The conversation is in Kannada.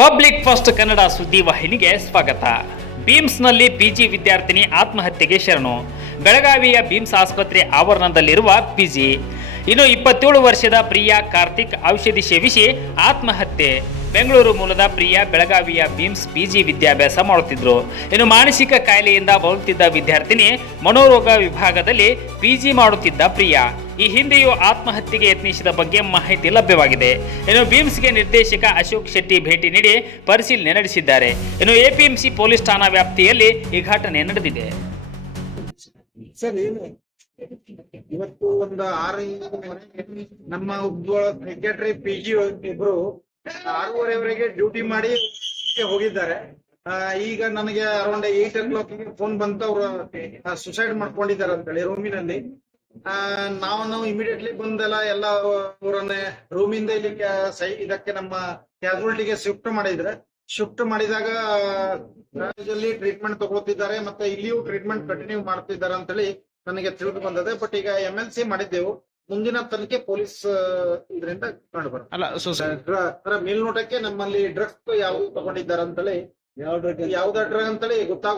ಪಬ್ಲಿಕ್ ಫಸ್ಟ್ ಕನ್ನಡ ಸುದ್ದಿ ವಾಹಿನಿಗೆ ಸ್ವಾಗತ. ಬೀಮ್ಸ್ನಲ್ಲಿ ಪಿಜಿ ವಿದ್ಯಾರ್ಥಿನಿ ಆತ್ಮಹತ್ಯೆಗೆ ಶರಣು. ಬೆಳಗಾವಿಯ ಬೀಮ್ಸ್ ಆಸ್ಪತ್ರೆ ಆವರಣದಲ್ಲಿರುವ ಪಿಜಿ. ಇನ್ನು ಇಪ್ಪತ್ತೇಳು ವರ್ಷದ ಪ್ರಿಯಾ ಕಾರ್ತಿಕ್ ಔಷಧಿ ಸೇವಿಸಿ ಆತ್ಮಹತ್ಯೆ. ಬೆಂಗಳೂರು ಮೂಲದ ಪ್ರಿಯಾ ಬೆಳಗಾವಿಯ ಬೀಮ್ಸ್ ಪಿಜಿ ವಿದ್ಯಾಭ್ಯಾಸ ಮಾಡುತ್ತಿದ್ದರು ಇನ್ನು ಮಾನಸಿಕ ಕಾಯಿಲೆಯಿಂದ ಬಳಲುತ್ತಿದ್ದ ವಿದ್ಯಾರ್ಥಿನಿ ಮನೋರೋಗ ವಿಭಾಗದಲ್ಲಿ ಪಿಜಿ ಮಾಡುತ್ತಿದ್ದ ಪ್ರಿಯಾ. ಈ ಹಿಂದೆಯೂ ಆತ್ಮಹತ್ಯೆಗೆ ಯತ್ನಿಸಿದ ಬಗ್ಗೆ ಮಾಹಿತಿ ಲಭ್ಯವಾಗಿದೆ. ಇನ್ನು ಬೀಮ್ಸ್ಗೆ ನಿರ್ದೇಶಕ ಅಶೋಕ್ ಶೆಟ್ಟಿ ಭೇಟಿ ನೀಡಿ ಪರಿಶೀಲನೆ ನಡೆಸಿದ್ದಾರೆ. ಇನ್ನು ಎಪಿಎಂಸಿ ಪೊಲೀಸ್ ಠಾಣಾ ವ್ಯಾಪ್ತಿಯಲ್ಲಿ ಈ ಘಟನೆ ನಡೆದಿದೆ. ಇವತ್ತು ಒಂದು ಆರು ನಮ್ಮ ಸೆಕ್ರೆಟರಿ ಪಿ ಜಿ ಇಬ್ರು ಆರೂವರೆವರೆಗೆ ಡ್ಯೂಟಿ ಮಾಡಿ ಹೋಗಿದ್ದಾರೆ. ಈಗ ನನಗೆ around eight o'clock phone ಬಂತು. ಅವರು ಸುಸೈಡ್ ಮಾಡ್ಕೊಂಡಿದ್ದಾರೆ ಅಂತ ಹೇಳಿ ರೂಮಿನಲ್ಲಿ ನಾವು ನಾವು ಇಮಿಡಿಯೇಟ್ಲಿ ಬಂದೆಲ್ಲ ಎಲ್ಲ ಅವರನ್ನ ರೂಮಿಂದ ಇಲ್ಲಿ ಸೈ ಇದಕ್ಕೆ ನಮ್ಮ ಕ್ಯಾಸುವಲ್ಟಿಗೆ ಶಿಫ್ಟ್ ಮಾಡಿದ್ರೆ ಶಿಫ್ಟ್ ಮಾಡಿದಾಗ ಅಲ್ಲಿ ಟ್ರೀಟ್ಮೆಂಟ್ ತಗೊಳ್ತಿದ್ದಾರೆ ಮತ್ತೆ ಇಲ್ಲಿಯೂ ಟ್ರೀಟ್ಮೆಂಟ್ ಕಂಟಿನ್ಯೂ ಮಾಡ್ತಿದ್ದಾರೆ ಅಂತೇಳಿ ನನಗೆ ತಿಳಿದು ಬಂದದೆ. ಬಟ್ ಈಗ ಎಂ ಎಲ್ ಸಿ ಮಾಡಿದ್ದೆವು. ಮುಂದಿನ ತನಿಖೆ ಪೊಲೀಸ್ ಇದರಿಂದ ಕಂಡು ಬರುತ್ತೆ. ಅಲ್ಲ ಸೊ ಅದರ ಮೇಲ್ನೋಟಕ್ಕೆ ನಮ್ಮಲ್ಲಿ ಡ್ರಗ್ಸ್ ಯಾವ್ದು ತಗೊಂಡಿದ್ದಾರೆ ಅಂತೇಳಿ ಯಾವ್ದ ಡ್ರಗ್ ಅಂತೇಳಿ ಗೊತ್ತಾಗ.